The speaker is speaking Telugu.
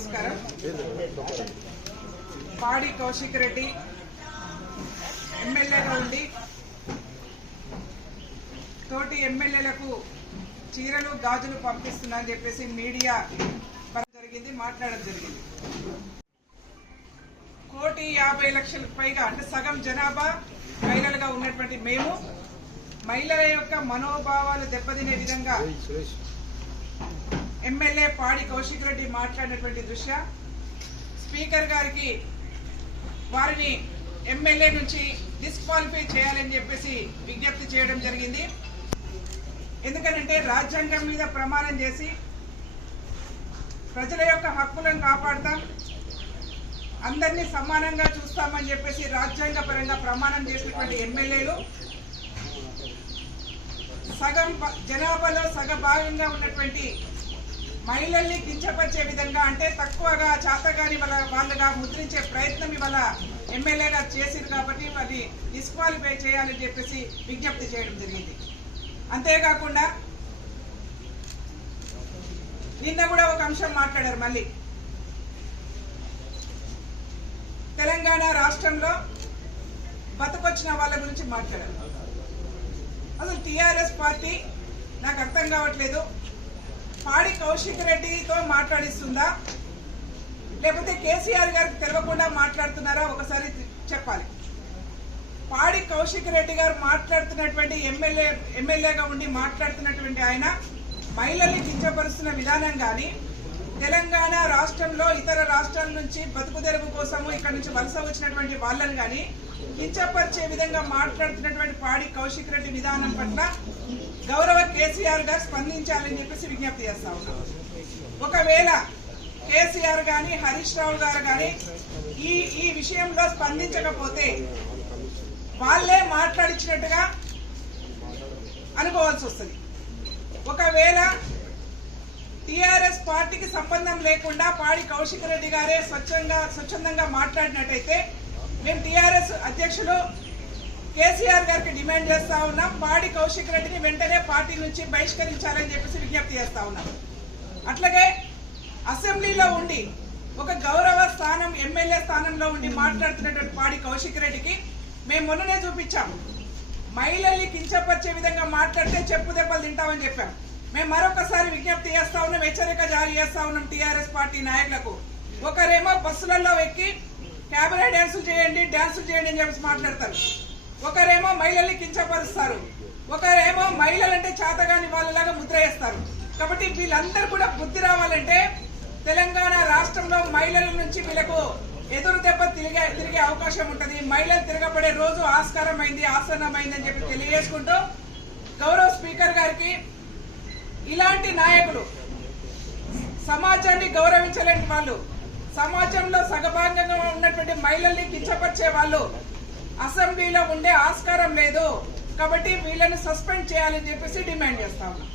నమస్కారం. పాడి కౌశిక్ రెడ్డి ఎమ్మెల్యేగా ఉండి తోటి ఎమ్మెల్యేలకు చీరలు గాజులు పంపిస్తున్నా అని చెప్పేసి మీడియా జరిగింది, మాట్లాడడం జరిగింది. 1,50,00,000 పైగా అంటే సగం జనాభా మహిళలుగా ఉన్నటువంటి మేము మహిళల యొక్క మనోభావాలు దెబ్బతినే విధంగా ఎమ్మెల్యే పాడి కౌశిక్ రెడ్డి మాట్లాడినటువంటి దృశ్య స్పీకర్ గారికి వారిని ఎమ్మెల్యే నుంచి డిస్క్వాలిఫై చేయాలని చెప్పేసి విజ్ఞప్తి చేయడం జరిగింది. ఎందుకంటే రాజ్యాంగం మీద ప్రమాణం చేసి ప్రజల యొక్క హక్కులను కాపాడుతాం, అందరినీ సమానంగా చూస్తామని చెప్పేసి రాజ్యాంగ పరంగా ప్రమాణం చేసినటువంటి ఎమ్మెల్యేలు సగం జనాభాలో సగభాగంగా ఉన్నటువంటి మహిళల్ని కించపరిచే విధంగా అంటే తక్కువగా చాతగాని వాళ్ళగా ముద్రించే ప్రయత్నం ఇవాళ ఎమ్మెల్యేగా చేసింది కాబట్టి వారిని డిస్క్వాలిఫై చేయాలని చెప్పేసి విజ్ఞప్తి చేయడం జరిగింది. అంతేకాకుండా నిన్న కూడా ఒక అంశం మాట్లాడారు. మళ్ళీ తెలంగాణ రాష్ట్రంలో బతకొచ్చిన వాళ్ళ గురించి మాట్లాడారు. అసలు టీఆర్ఎస్ పార్టీ నాకు అర్థం కావట్లేదు, పాడి కౌశిక్ రెడ్డితో మాట్లాడిస్తుందా లేకపోతే కేసీఆర్ గారికి తెలియకుండా మాట్లాడుతున్నారా ఒకసారి చెప్పాలి. పాడి కౌశిక్ రెడ్డి గారు మాట్లాడుతున్నటువంటి ఎమ్మెల్యేగా ఉండి మాట్లాడుతున్నటువంటి ఆయన మహిళల్ని కించపరుస్తున్న విధానం కానీ తెలంగాణ రాష్ట్రంలో ఇతర రాష్ట్రాల నుంచి బతుకు తెరువు కోసము ఇక్కడ నుంచి వలస వచ్చినటువంటి వాళ్ళని కానీ కించపరిచే విధంగా మాట్లాడుతున్నటువంటి పాడి కౌశిక్ రెడ్డి విధానం పట్ల గౌరవ కేసీఆర్ గారు స్పందించాలని చెప్పేసి విజ్ఞప్తి చేస్తా ఉన్నాం. ఒకవేళ కేసీఆర్ గాని హరీష్ రావు గారు గాని ఈ విషయంలో స్పందించకపోతే వాళ్ళే మాట్లాడించినట్టుగా అనుకోవాల్సి వస్తుంది. ఒకవేళ టీఆర్ఎస్ పార్టీకి సంబంధం లేకుండా పాడి కౌశిక్ రెడ్డి గారే స్వచ్ఛందంగా మాట్లాడినట్టయితే మేము టీఆర్ఎస్ అధ్యక్షులు కేసీఆర్ గారికి డిమాండ్ చేస్తా ఉన్నాం, పాడి కౌశిక్ రెడ్డిని వెంటనే పార్టీ నుంచి బహిష్కరించాలని చెప్పేసి విజ్ఞప్తి చేస్తా ఉన్నాం. అట్లాగే అసెంబ్లీలో ఉండి ఒక గౌరవ స్థానం ఎమ్మెల్యే స్థానంలో ఉండి మాట్లాడుతున్నటువంటి పాడి కౌశిక్ రెడ్డికి మేము మొన్ననే చూపించాం, మహిళల్ని కించపరిచే విధంగా మాట్లాడితే చెప్పు దెబ్బలు తింటామని చెప్పాం. మేము మరొకసారి విజ్ఞప్తి చేస్తా ఉన్నాం, హెచ్చరిక జారీ చేస్తా ఉన్నాం టీఆర్ఎస్ పార్టీ నాయకులకు. ఒకరేమో బస్సులలో ఎక్కి క్యాబినెట్ డ్యాన్సులు చేయండి అని చెప్పేసి మాట్లాడతారు, ఒకరేమో మహిళల్ని కించపరుస్తారు, ఒకరేమో మహిళలంటే చేతగాని వాళ్ళలాగా ముద్ర వేస్తారు. కాబట్టి వీళ్ళందరూ కూడా బుద్ధి రావాలంటే తెలంగాణ రాష్ట్రంలో మహిళల నుంచి వీళ్ళకు ఎదురు దెబ్బ తిరిగే అవకాశం ఉంటుంది. మహిళలు తిరగబడే రోజు ఆసన్నమైంది అని చెప్పి తెలియజేసుకుంటూ గౌరవ స్పీకర్ గారికి ఇలాంటి నాయకులు సమాజాన్ని గౌరవించలేని వాళ్ళు, సమాజంలో సగభాగంగా ఉన్నటువంటి మహిళల్ని కించపరిచే వాళ్ళు అసెంబ్లీలో ఉండే ఆస్కారం లేదు. కాబట్టి వీళ్ళని సస్పెండ్ చేయాలని చెప్పేసి డిమాండ్ చేస్తా ఉన్నాం.